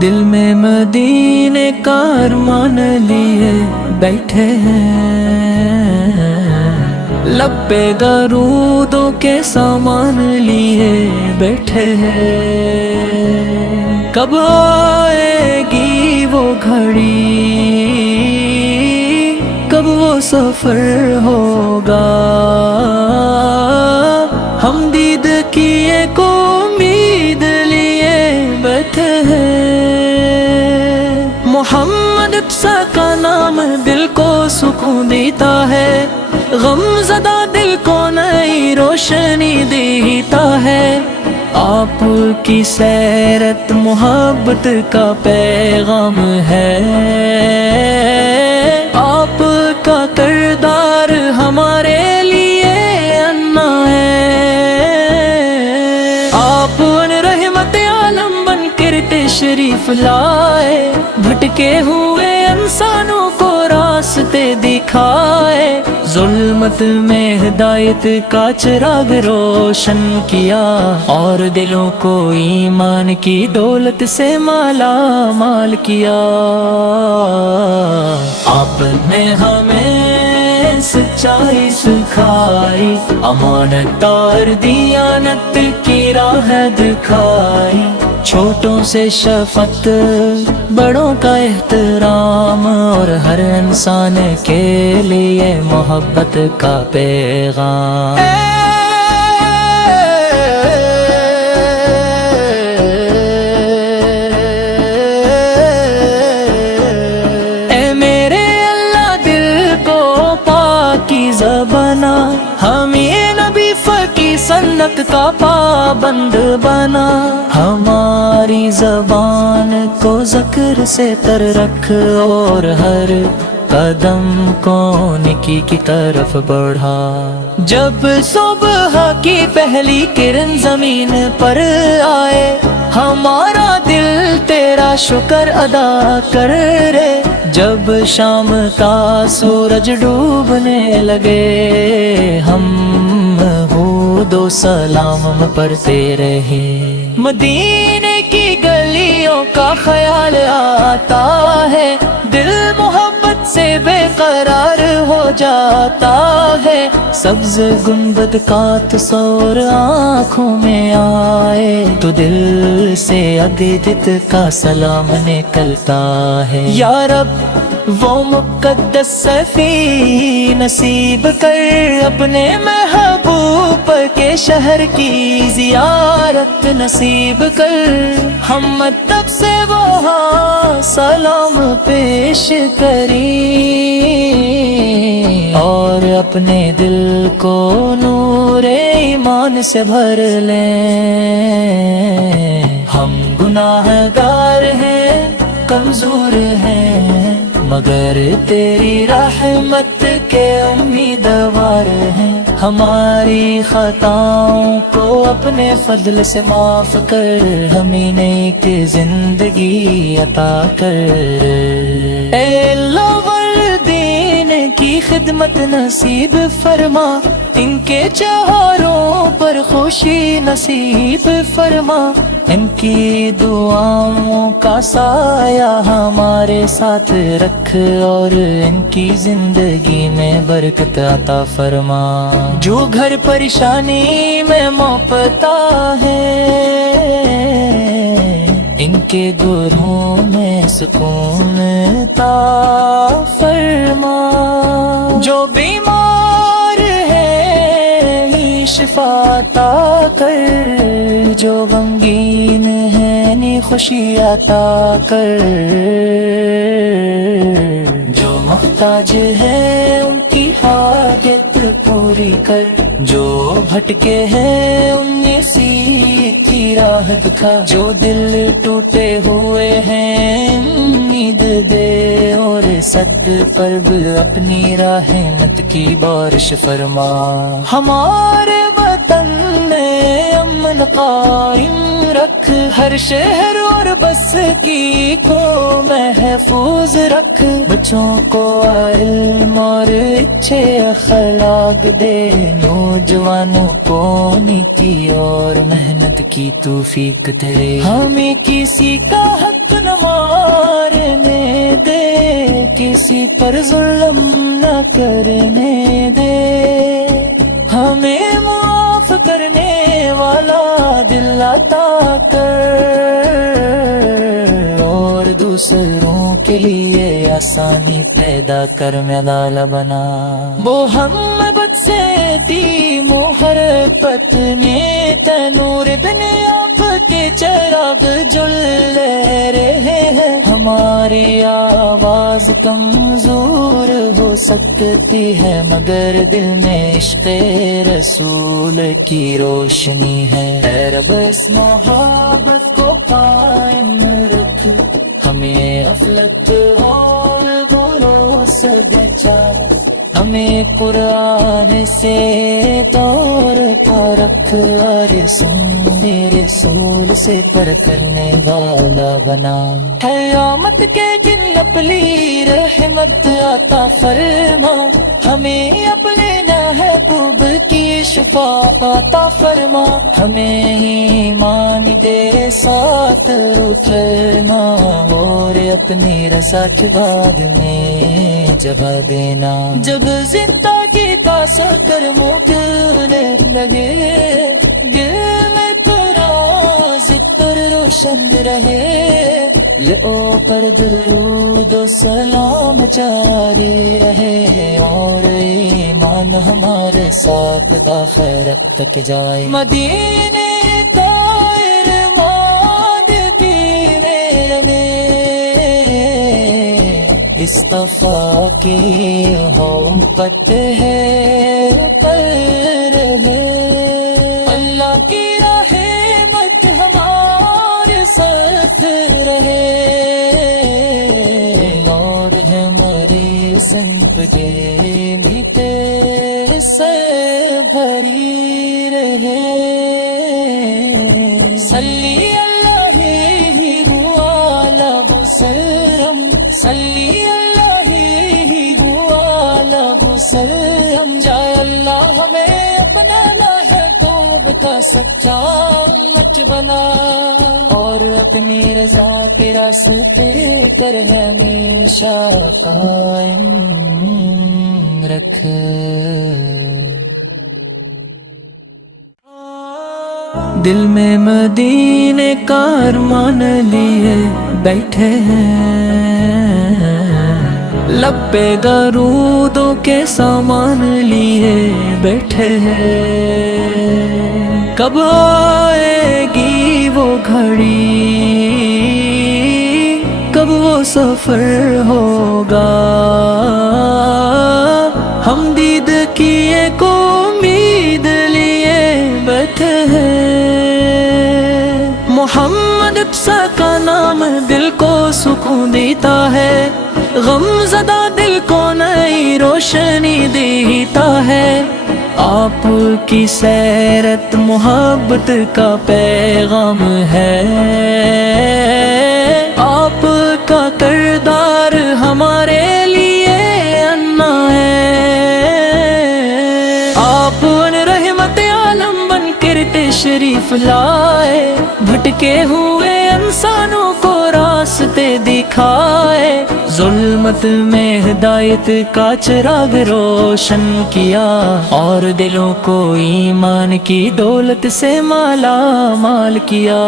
دل میں مدینے کا ارمان لیے بیٹھے ہیں، لب پہ درودوں کے سامان لیے بیٹھے ہیں۔ کب آئے گی وہ گھڑی، کب وہ سفر ہوگا، ہم دید کی ایک امید لیے بیٹھے ہیں۔ محمد اقصیٰ کا نام دل کو سکون دیتا ہے، غم زدہ دل کو نئی روشنی دیتا ہے۔ آپ کی سیرت محبت کا پیغام ہے، آپ کا کردار ہمارے لیے انا ہے۔ آپ رحمت عالم بن کر تشریف لائے، بھٹکے ہوئے انسانوں کو راستے دکھائے، ظلمت میں ہدایت کا چراغ روشن کیا، اور دلوں کو ایمان کی دولت سے مالا مال کیا۔ آپ نے ہمیں سچائی سکھائی، امانت اور دیانت کی راہ دکھائی، چھوٹوں سے شفقت بڑوں کا احترام، اور ہر انسان کے لیے محبت کا پیغام۔ اے میرے اللہ دل کو پاکیزہ بنا، ہمیں نبی فقی سنت کا پابند بنا، ہماری زبان کو ذکر سے تر رکھ، اور ہر قدم کو نیکی کی طرف بڑھا۔ جب صبح کی پہلی کرن زمین پر آئے، ہمارا دل تیرا شکر ادا کرے، جب شام کا سورج ڈوبنے لگے، ہم درود و سلام پڑھتے رہے۔ مدینے کی گلیوں کا خیال آتا ہے، دل محبت سے بے قرار ہو جاتا ہے، سبز گنبد کا تصور آنکھوں میں آئے، تو دل سے عقیدت کا سلام نکلتا ہے۔ یا رب وہ مقدس صفی نصیب کر، اپنے محبوب کے شہر کی زیارت نصیب کر، ہم مکتب سے وہاں سلام پیش کریں، اور اپنے دل کو نور ایمان سے بھر لیں۔ ہم گناہ گار ہیں، کمزور ہیں، مگر تیری رحمت کے امیدوار ہیں، ہماری خطاؤں کو اپنے فضل سے معاف کر، ہمیں نیک زندگی عطا کر۔ اے اللہ والدین کی خدمت نصیب فرما، ان کے چہروں پر خوشی نصیب فرما، ان کی دعاؤں کا سایہ ہمارے ساتھ رکھ، اور ان کی زندگی میں برکت عطا فرما۔ جو گھر پریشانی میں مبتلا ہے، ان کے گھروں میں سکون عطا فرما۔ جو بیمار ہے شفا عطا کر، جو غمگین ہے نی خوشی عطا کر، جو محتاج ہے ان کی حاجت پوری کر، جو بھٹکے ہیں انہیں سیدھی راہ دکھا، جو دل ٹوٹے ہوئے ہیں امید دے، اور صد پرب اپنی رحمت کی بارش فرما۔ ہمارے وطن میں امن قائم رکھ، ہر شہر اور بستی کو محفوظ رکھ، بچوں کو علم اور اچھے اخلاق دے، نوجوانوں کو نیکی اور محنت کی توفیق دے، ہمیں کسی کا حق نہ پر ظلم نہ کرنے دے، ہمیں معاف کرنے والا دل عطا کر، اور دوسروں کے لیے آسانی پیدا کر میدال بنا۔ محمد سے دی موہر پتنے تنور بن آپ کے چراغ جل رہے ہیں، ہماری آواز کمزور ہو سکتی ہے مگر دل میں عشق رسول کی روشنی ہے۔ اے رب اس محبت کو قائم رکھ، ہمیں غفلت اور غرور سے بچا، ہمیں قرآن سے دور پر رکھ، اور سننے رسول سے پر کرنے والا بنا۔ قیامت کے دن اپنی رحمت عطا فرما، ہمیں اپنے محبوب کی شفاعت عطا فرما، ہمیں ایمان دے ساتھ فرما، اور اپنی رضا کے بعد میں جگہ دینا۔ جب زندگی کا سکر مکرنے لگے، دل میں تراز پر روشن رہے، لو پر درود و سلام جاری رہے، اور ایمان ہمارے ساتھ آخرت تک جائے۔ مدینے طاہر ماد کی میرے میں اصطفیٰ کی محبت ہے پر ہے، اللہ کی رحمت ہمارے ساتھ رہے، اور ہماری زندگی میٹھے سے بھری رہے۔ صلی اللہ علیہ وسلم، صلی اللہ علیہ وسلم، جائے اللہ ہمیں اپنا محبوب کا سچا مچ بنا، اور اپنی رضا کے راستے پر ہمیشہ قائم رکھ۔ دل میں مدینے کا ارمان لیے بیٹھے ہیں، لب پہ درودوں کے سامان لیے بیٹھے ہیں، کب آئے گی وہ گھڑی، کب وہ سفر ہوگا، ہم دید کی ایک امید لیے بیٹھے ہیں۔ محمد کا نام دل کو سکون دیتا ہے، غم زدہ دل کو نئی روشنی دیتا ہے، آپ کی سیرت محبت کا پیغام ہے، آپ کا کردار ہمارے لیے انا ہے، آپ ان رحمت عالم بن کر تشریف لائے، بھٹکے ہوئے انسانوں کو راستے دکھائے، ظلمت میں ہدایت کا چراغ روشن کیا، اور دلوں کو ایمان کی دولت سے مالا مال کیا۔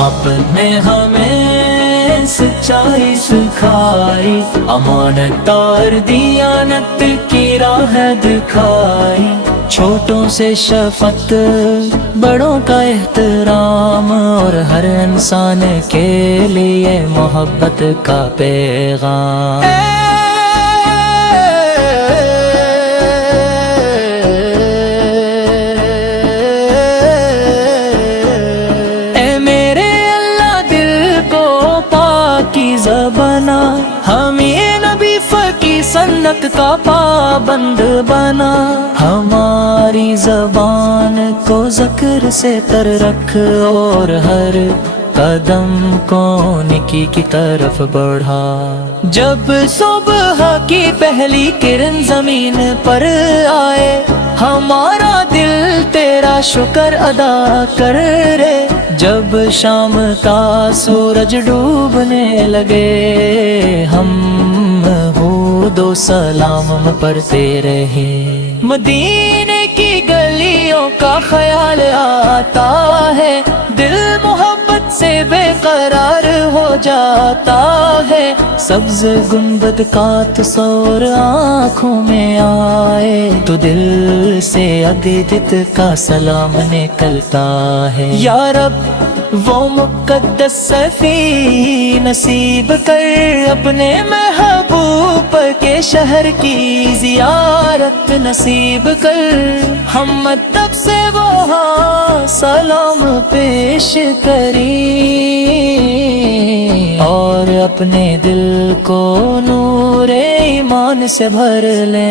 آپ نے ہمیں سچائی سکھائی، امانت اور دیانت کی راہ دکھائی، چھوٹوں سے شفقت، بڑوں کا احترام، اور ہر انسان کے لیے محبت کا پیغام۔ اے میرے اللہ دل کو پاکیزہ بنا، ہمیں نبی کی سنت کا پابند بنا، ہماری زبان کو ذکر سے تر رکھ، اور ہر قدم کو نکی کی طرف بڑھا۔ جب صبح کی پہلی کرن زمین پر آئے، ہمارا دل تیرا شکر ادا کرے۔ جب شام کا سورج ڈوبنے لگے، ہم درود و سلام پڑھتے رہے۔ مدینے کی گلیوں کا خیال آتا ہے، دل محبت سے بے قرار ہو جاتا ہے۔ سبز گنبد کا تصور آنکھوں میں آئے تو دل سے عقیدت کا سلام نکلتا ہے۔ یا رب وہ مقدس صفی نصیب کر، اپنے محبوب کے شہر کی زیارت نصیب کر۔ ہم ادب سے وہاں سلام پیش کریں اور اپنے دل کو نور ایمان سے بھر لیں۔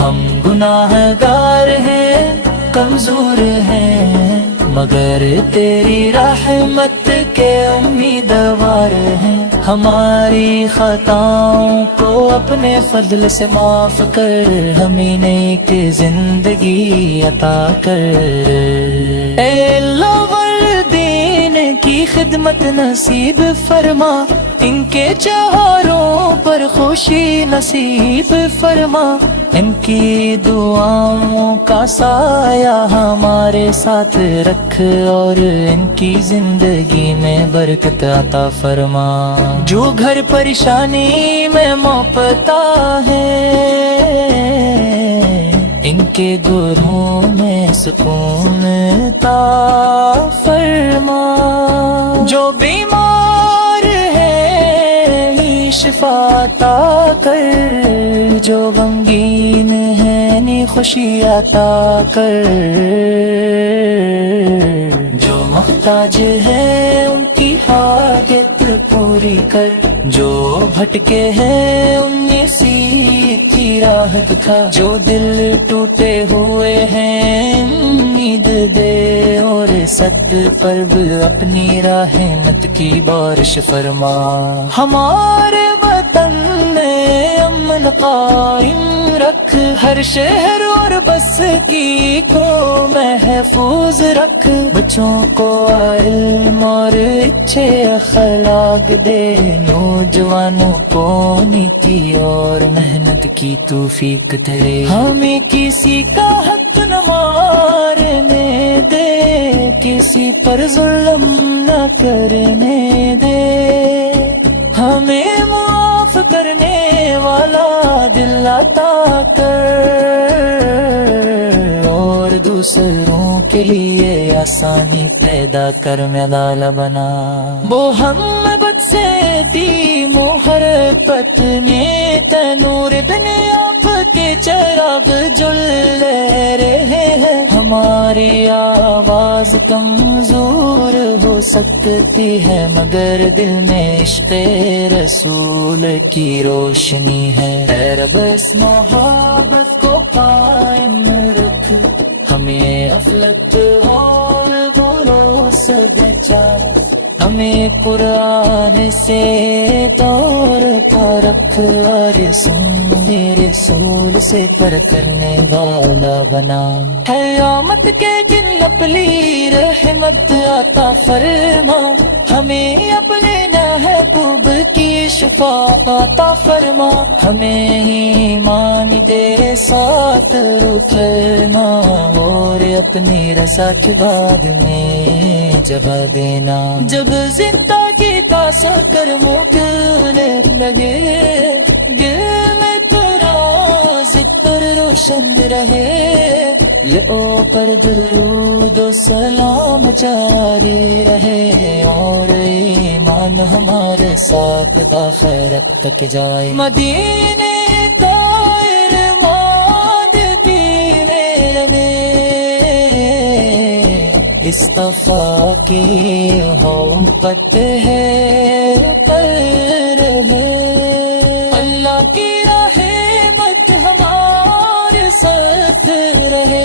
ہم گناہ گار ہیں، کمزور ہیں، مگر تیری رحمت کے امیدوار ہیں۔ ہماری خطاؤں کو اپنے فضل سے معاف کر، ہمیں نیک زندگی عطا کر۔ اے اللہ والدین کی خدمت نصیب فرما، ان کے چہروں پر خوشی نصیب فرما۔ ان کی دعاؤں کا سایہ ہمارے ساتھ رکھ اور ان کی زندگی میں برکت عطا فرما۔ جو گھر پریشانی میں مبتلا ہے، ان کے گھروں میں سکون عطا فرما۔ جو بیمار ہے شفا عطا کر، جو غمگین ہے نی خوشی عطا کر۔ جو محتاج ہے ان کی حاجت پوری کر، جو بھٹکے ہیں انہیں سیدھی راہ دکھا۔ جو دل ٹوٹے ہوئے ہیں امید دے اور صد پر اپنی رحمت کی بارش فرما۔ ہمارے وطن میں امن قائم رکھ، ہر شہر اور بستی کو محفوظ رکھ۔ بچوں کو علم اور اچھے اخلاق دے، نوجوانوں کو نیکی اور محنت کی توفیق دے۔ ہمیں کسی کا حق نہ مارنے دے، کسی پر ظلم نہ کرنے دے۔ ہمیں معاف کرنے والا دل عطا کر اور دوسروں کے لیے آسانی پیدا کر میدان بنا۔ وہ ہم بد سے دی محربت میں تنور دنیا کے چراغ جل رہے ہیں۔ ہماری آواز کمزور ہو سکتی ہے، مگر دل میں عشق رسول کی روشنی ہے۔ اے رب اس محبت کو قائم رکھ، ہمیں غفلت اور غرور سے بچا۔ ہمیں قرآن سے دور پر رکھ اور سننے رسول سے پر کرنے والا بنا۔ قیامت کے دن اپنی رحمت عطا فرما، ہمیں اپنے محبوب کی شفاعت عطا فرما۔ ہمیں ایمان دے ساتھ رکھنا اور اپنی رضا کے بعد میں جگہ دینا۔ جب زندگی کا سکر مکنے لگے، دل میں تیرا ذکر روشن رہے، لو پر درود و سلام جاری رہے اور ایمان ہمارے ساتھ باخرت تک جائے۔ مدینے طائر مادتی میں اصطفیٰ کی محبت ہے پر ہے۔ اللہ کی رحمت ہمارے ساتھ رہے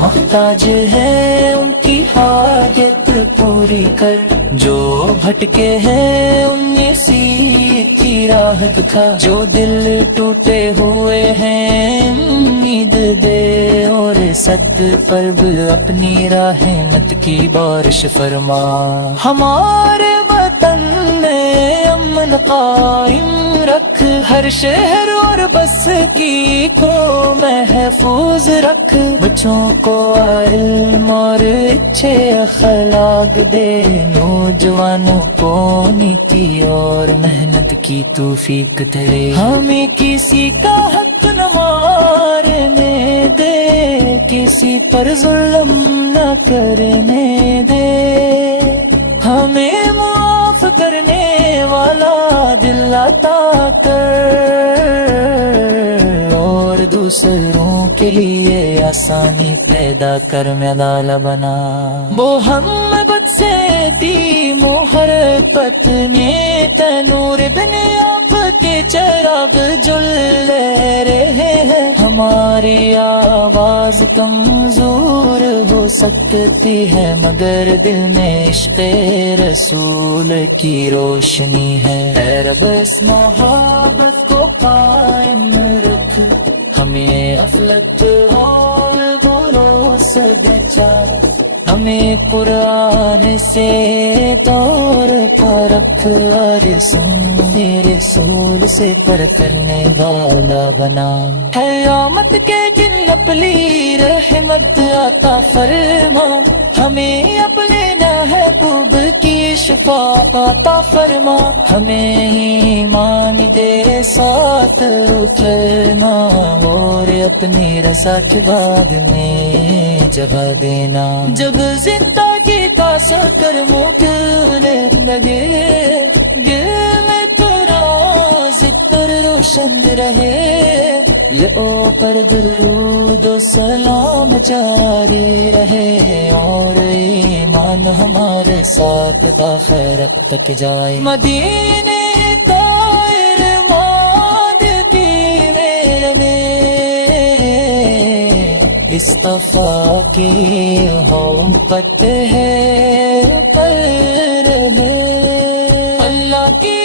محتاج ہے ان کی حاجت پوری کر، جو بھٹکے ہیں انہیں سیدھ کی راہ دکھا، جو دل ٹوٹے ہوئے ہیں امید دے، اور صد پر بھی اپنی رحمت کی بارش فرما۔ ہمارے وطن میں امن قائم رکھ، ہر شہر اور بستی کو محفوظ رکھ، بچوں کو علم اور اچھے اخلاق دے، نوجوانوں کو نیکی اور محنت کی توفیق دے، ہمیں کسی کا حق نہ مارنے دے، کسی پر ظلم نہ کرنے دے، ہمیں معاف کرنے والا دل عطا کر، اور دوسروں کے لیے آسانی پیدا کر، میدان بنا۔ محمد سے دی محرکت میں تنور بن آپ کے چراغ جل رہے ہیں، ہماری آواز کمزور ہو سکتی ہے مگر دل میں عشق رسول کی روشنی ہے، اے رب اس محبت کو قائم رکھ، ہمیں غفلت اور غرور سے بچا، ہمیں قرآن سے دور پر اور سننے رسول سے پر کرنے والا بنا۔ قیامت کے دن اپنی رحمت عطا فرما، ہمیں اپنے محبوب کی شفاعت عطا فرما، ہمیں ایمان دے ساتھ اترنا، اور اپنی رضا کے بعد میں جگہ دینا۔ جب زندگی کا سکر مکنے لگے، دل میں تیرا ذکر روشن رہے، لبوں پر درود و سلام جاری رہے، اور ایمان ہمارے ساتھ بآخرت تک جائے۔ مدینے طاہر ماد کی میرے میں اصطفیٰ کی محبت ہے، پر ہے اللہ کی